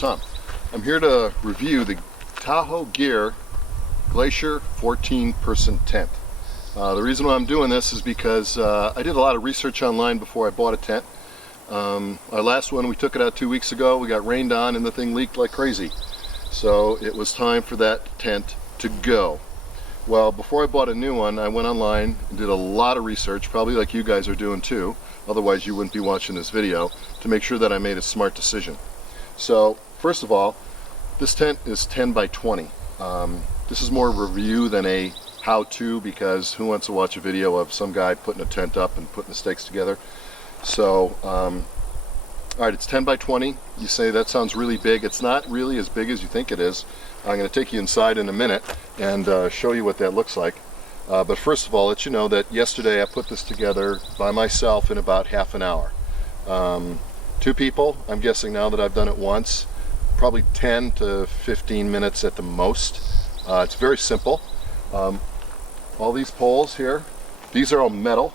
Tom. I'm here to review the Tahoe Gear Glacier 14-person tent. The reason why I'm doing this is because I did a lot of research online before I bought a tent. Our last one, we took it out 2 weeks ago. We got rained on and the thing leaked like crazy. So it was time for that tent to go. Well, before I bought a new one, I went online and did a lot of research, probably like you guys are doing too. Otherwise you wouldn't be watching this video, to make sure that I made a smart decision. So first of all, this tent is 10 by 20. This is more a review than a how-to, because who wants to watch a video of some guy putting a tent up and putting the stakes together? So, alright, it's 10 by 20. You say that sounds really big. It's not really as big as you think it is. I'm going to take you inside in a minute and show you what that looks like. But first of all, let you know that yesterday I put this together by myself in about half an hour. 2 people, I'm guessing now that I've done it once, probably 10 to 15 minutes at the most. It's very simple. All these poles here, these are all metal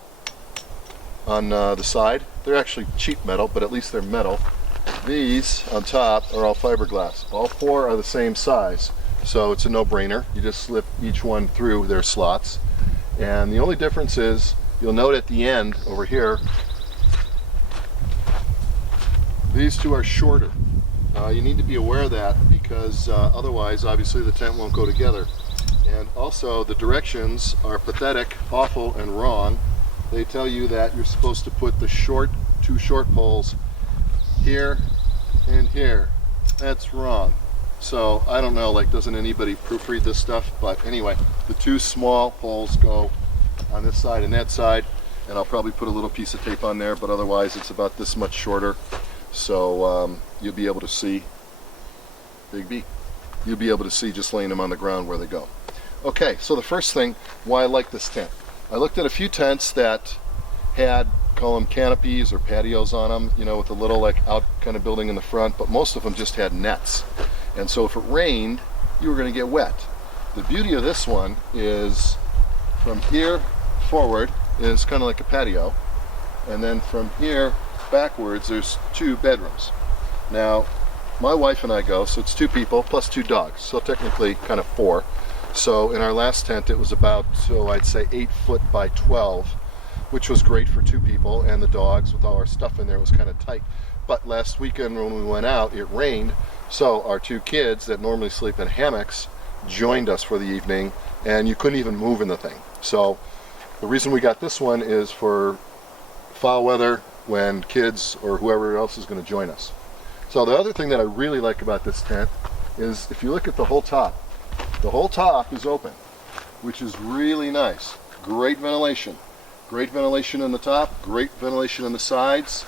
on the side. They're actually cheap metal, but at least they're metal. These on top are all fiberglass. All 4 are the same size, so it's a no-brainer. You just slip each one through their slots. And the only difference is, you'll note at the end over here, these 2 are shorter. You need to be aware of that, because otherwise obviously the tent won't go together. And also the directions are pathetic, awful, and wrong. They tell you that you're supposed to put the 2 short poles here and here. That's wrong. So I don't know, like, doesn't anybody proofread this stuff? But anyway, the 2 small poles go on this side and that side, and I'll probably put a little piece of tape on there, but otherwise it's about this much shorter. So you'll be able to see, Big B, you'll be able to see just laying them on the ground where they go. Okay, so the first thing, why I like this tent. I looked at a few tents that had, call them canopies or patios on them, you know, with a little like out kind of building in the front, but most of them just had nets. And so if it rained, you were going to get wet. The beauty of this one is from here forward is kind of like a patio, and then from here backwards there's 2 bedrooms. Now my wife and I go, so it's 2 people plus 2 dogs, so technically kind of 4. So in our last tent it was about, so I'd say 8 foot by 12, which was great for 2 people, and the dogs with all our stuff in there was kind of tight. But last weekend when we went out, it rained, so our 2 kids that normally sleep in hammocks joined us for the evening, and you couldn't even move in the thing. So the reason we got this one is for foul weather, when kids or whoever else is going to join us. So the other thing that I really like about this tent is if you look at the whole top is open, which is really nice. Great ventilation. Great ventilation in the top, great ventilation on the sides.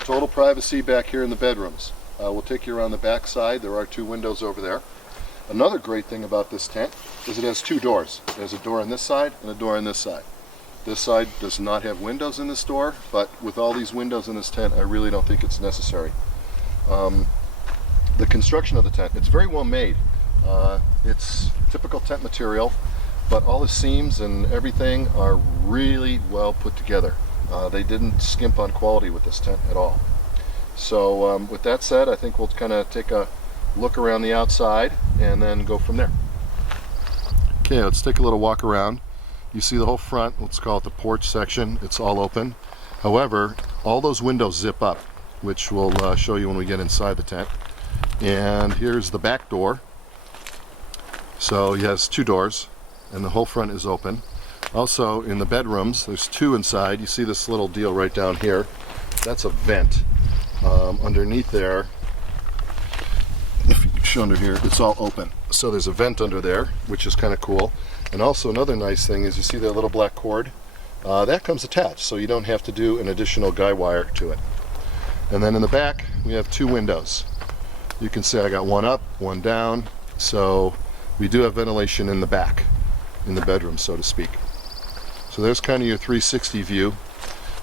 Total privacy back here in the bedrooms. We'll take you around the back side. There are 2 windows over there. Another great thing about this tent is it has 2 doors. There's a door on this side and a door on this side. This side does not have windows in this door, but with all these windows in this tent, I really don't think it's necessary. The construction of the tent, it's very well made. It's typical tent material, but all the seams and everything are really well put together. They didn't skimp on quality with this tent at all. So with that said, I think we'll kind of take a look around the outside and then go from there. Okay, let's take a little walk around. You see the whole front, let's call it the porch section, it's all open. However, all those windows zip up, which we'll show you when we get inside the tent. And here's the back door. So he has 2 doors, and the whole front is open. Also in the bedrooms, there's 2 inside. You see this little deal right down here. That's a vent. Underneath there, if you show under here, it's all open. So there's a vent under there, which is kind of cool. And also another nice thing is you see that little black cord? That comes attached, so you don't have to do an additional guy wire to it. And then in the back, we have 2 windows. You can see I got 1 up, 1 down, so we do have ventilation in the back, in the bedroom, so to speak. So there's kind of your 360 view.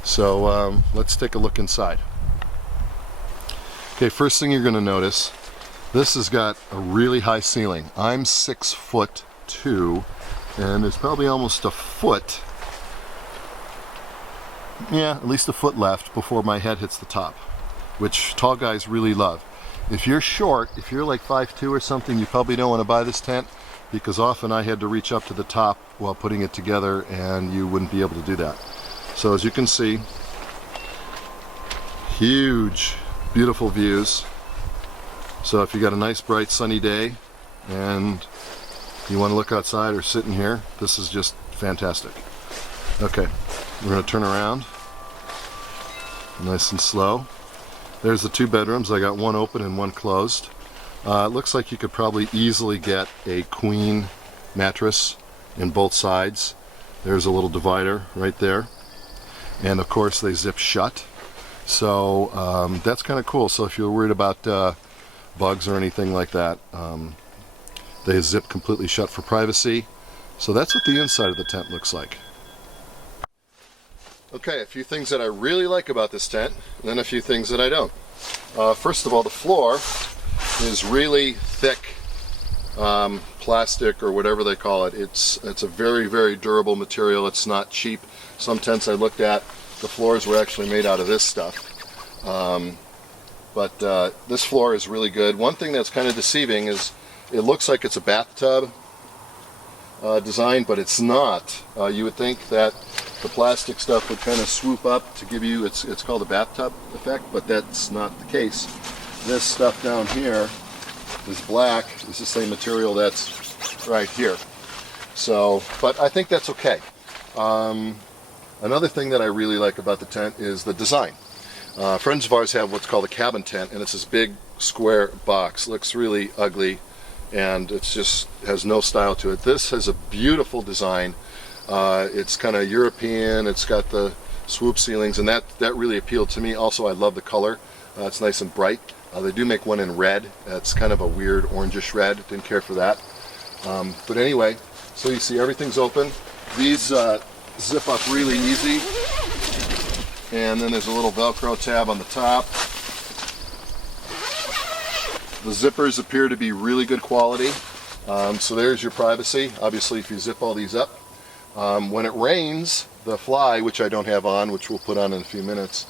So let's take a look inside. Okay, first thing you're going to notice, this has got a really high ceiling. I'm 6'2", and there's probably almost a foot, yeah, at least a foot left before my head hits the top, which tall guys really love. If you're short, if you're like 5'2" or something, you probably don't want to buy this tent, because often I had to reach up to the top while putting it together and you wouldn't be able to do that. So as you can see, huge, beautiful views. So if you got a nice bright sunny day and you want to look outside or sit in here, this is just fantastic. Okay, we're going to turn around nice and slow. There's the 2 bedrooms. I got one open and one closed. It looks like you could probably easily get a queen mattress in both sides. There's a little divider right there, and of course they zip shut. So that's kind of cool. So if you're worried about bugs or anything like that, they zip completely shut for privacy. So that's what the inside of the tent looks like. Okay, a few things that I really like about this tent, and then a few things that I don't. First of all, the floor is really thick plastic or whatever they call it. It's a very, very durable material. It's not cheap. Some tents I looked at, the floors were actually made out of this stuff. But this floor is really good. One thing that's kind of deceiving is it looks like it's a bathtub design, but it's not. You would think that the plastic stuff would kind of swoop up to give you, it's called a bathtub effect, but that's not the case. This stuff down here is black. It's the same material that's right here. So, but I think that's okay. Another thing that I really like about the tent is the design. Friends of ours have what's called a cabin tent, and it's this big square box. Looks really ugly, and it's just has no style to it. This has a beautiful design. It's kind of European. It's got the swoop ceilings, and that really appealed to me. Also, I love the color. It's nice and bright. They do make one in red. It's kind of a weird orangish red. Didn't care for that. But anyway, so you see everything's open. These zip up really easy. And then there's a little Velcro tab on the top. The zippers appear to be really good quality. So there's your privacy. Obviously, if you zip all these up. When it rains, the fly, which I don't have on, which we'll put on in a few minutes,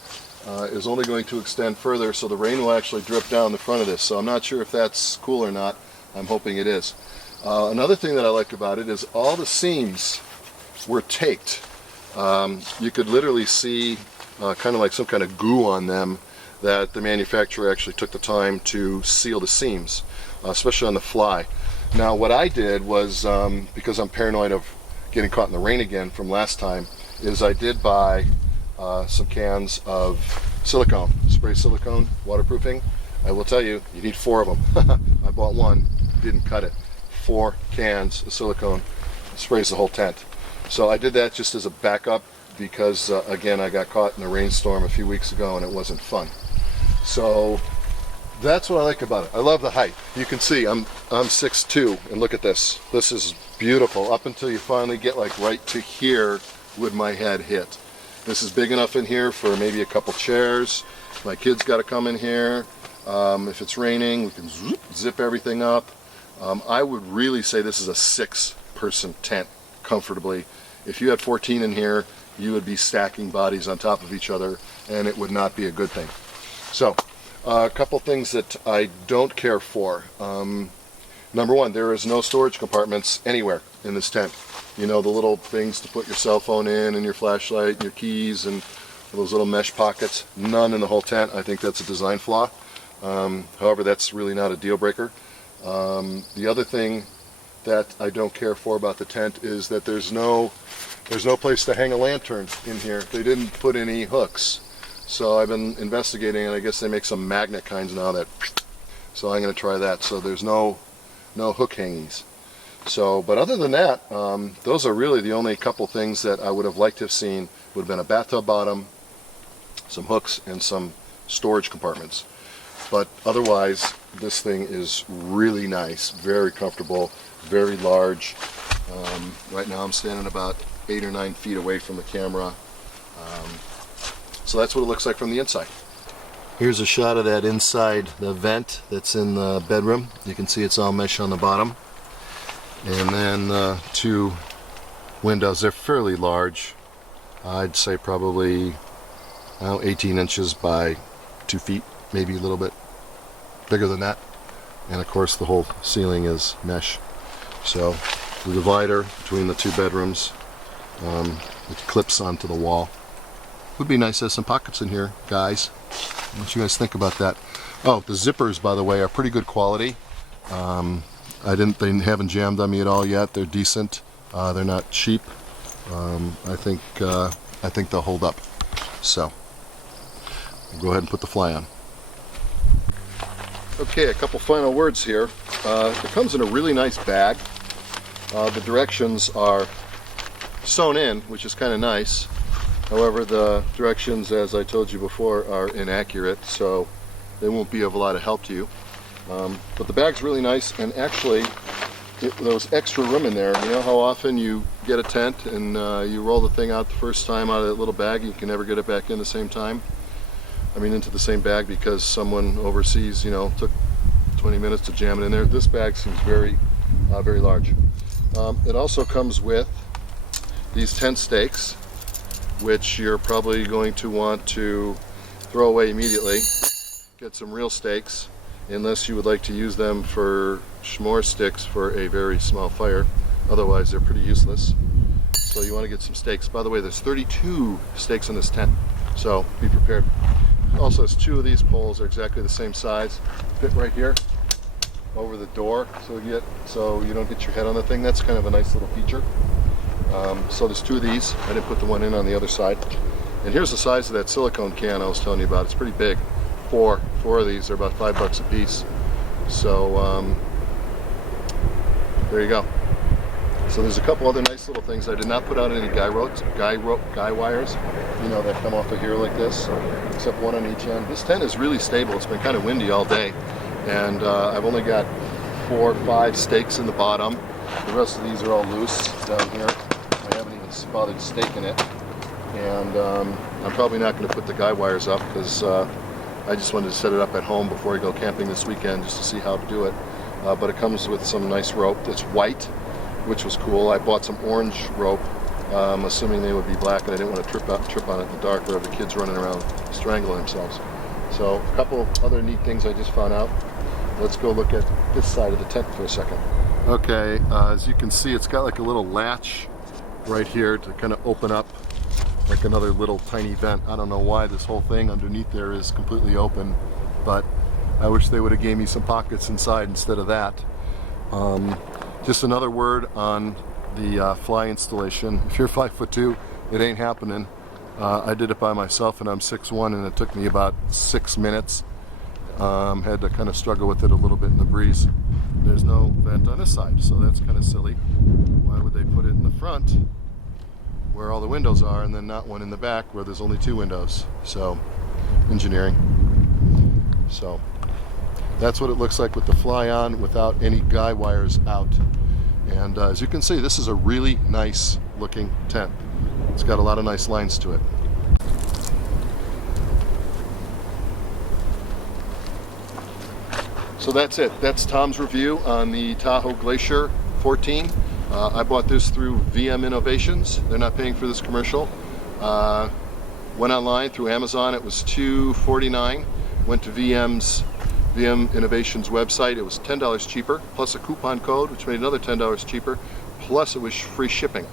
is only going to extend further, so the rain will actually drip down the front of this. So I'm not sure if that's cool or not. I'm hoping it is. Another thing that I like about it is all the seams were taped. You could literally see kind of like some kind of goo on them that the manufacturer actually took the time to seal the seams, especially on the fly. Now what I did was, because I'm paranoid of getting caught in the rain again from last time, is I did buy some cans of silicone, spray silicone, waterproofing. I will tell you, you need 4 of them. I bought one, didn't cut it. 4 cans of silicone, sprays the whole tent. So I did that just as a backup because, again, I got caught in a rainstorm a few weeks ago and it wasn't fun. So that's what I like about it. I love the height. You can see I'm 6'2", and look at this. This is beautiful up until you finally get like right to here would my head hit. This is big enough in here for maybe a couple chairs. My kids got to come in here. If it's raining, we can zip everything up. I would really say this is a 6-person tent comfortably. If you had 14 in here, you would be stacking bodies on top of each other, and it would not be a good thing. So, a couple things that I don't care for. Number one, there is no storage compartments anywhere in this tent. You know, the little things to put your cell phone in and your flashlight and your keys and those little mesh pockets. None in the whole tent. I think that's a design flaw. However, that's really not a deal breaker. The other thing that I don't care for about the tent is that there's no place to hang a lantern in here. They didn't put any hooks. So I've been investigating, and I guess they make some magnet kinds now that, so I'm going to try that. So there's no hook hangies. So, but other than that, those are really the only couple things that I would have liked to have seen. Would have been a bathtub bottom, some hooks, and some storage compartments. But otherwise, this thing is really nice, very comfortable, very large. Right now I'm standing about 8 or 9 feet away from the camera. So that's what it looks like from the inside. Here's a shot of that inside, the vent that's in the bedroom. You can see it's all mesh on the bottom. And then the 2 windows, they're fairly large. I'd say probably 18 inches by 2 feet, maybe a little bit. bigger than that. And of course the whole ceiling is mesh. So the divider between the two bedrooms, it clips onto the wall. Would be nice to have some pockets in here, guys. What you guys think about that? Oh, the zippers, by the way, are pretty good quality. They haven't jammed on me at all yet. They're decent. They're not cheap. I think they'll hold up. So we'll go ahead and put the fly on. Okay, a couple final words here. It comes in a really nice bag. The directions are sewn in, which is kind of nice. However, the directions, as I told you before, are inaccurate, so they won't be of a lot of help to you. But the bag's really nice, and actually there was extra room in there. You know how often you get a tent and you roll the thing out the first time out of that little bag and you can never get it back in the same time? I mean, into the same bag because someone overseas, you know, took 20 minutes to jam it in there. This bag seems very, very large. It also comes with these tent stakes, which you're probably going to want to throw away immediately. Get some real stakes, unless you would like to use them for s'more sticks for a very small fire. Otherwise, they're pretty useless. So you want to get some stakes. By the way, there's 32 stakes in this tent, so be prepared. Also, there's 2 of these poles are exactly the same size. Fit right here over the door, so you don't get your head on the thing. That's kind of a nice little feature. So there's 2 of these. I didn't put the one in on the other side. And here's the size of that silicone can I was telling you about. It's pretty big. Four of these are about $5 a piece. So there you go. So there's a couple other nice little things. I did not put out any guy wires, you know, that come off of here like this, except one on each end. This tent is really stable. It's been kind of windy all day, and I've only got 4 or 5 stakes in the bottom. The rest of these are all loose down here. I haven't even bothered staking it, and I'm probably not going to put the guy wires up because I just wanted to set it up at home before I go camping this weekend just to see how to do it. But it comes with some nice rope that's white, which was cool. I bought some orange rope, assuming they would be black, and I didn't want to trip on it in the dark where the kids running around strangling themselves. So a couple other neat things I just found out. Let's go look at this side of the tent for a second. Okay, as you can see, it's got like a little latch right here to kind of open up like another little tiny vent. I don't know why this whole thing underneath there is completely open, but I wish they would have gave me some pockets inside instead of that. Just another word on the fly installation. If you're 5'2", it ain't happening. I did it by myself, and I'm 6'1", and it took me about 6 minutes. Had to kind of struggle with it a little bit in the breeze. There's no vent on this side, so that's kind of silly. Why would they put it in the front where all the windows are and then not one in the back where there's only 2 windows? So, engineering. So, that's what it looks like with the fly on without any guy wires out. And as you can see, this is a really nice looking tent. It's got a lot of nice lines to it. So that's it. That's Tom's review on the Tahoe Glacier 14. I bought this through VM Innovations. They're not paying for this commercial. Went online through Amazon. It was $249. Went to VM Innovations website. It was $10 cheaper, plus a coupon code, which made another $10 cheaper, plus it was free shipping.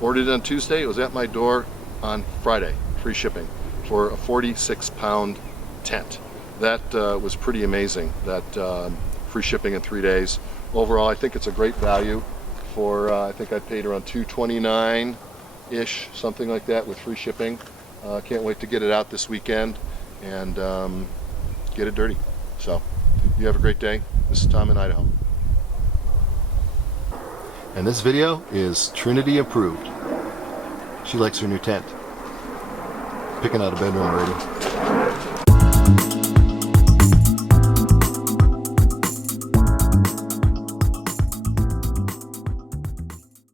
Ordered it on Tuesday. It was at my door on Friday. Free shipping for a 46-pound tent. That was pretty amazing, that free shipping in 3 days. Overall, I think it's a great value for, I think I paid around $229-ish, something like that, with free shipping. Can't wait to get it out this weekend and get it dirty. So, you have a great day. This is Tom in Idaho. And this video is Trinity approved. She likes her new tent. Picking out a bedroom already.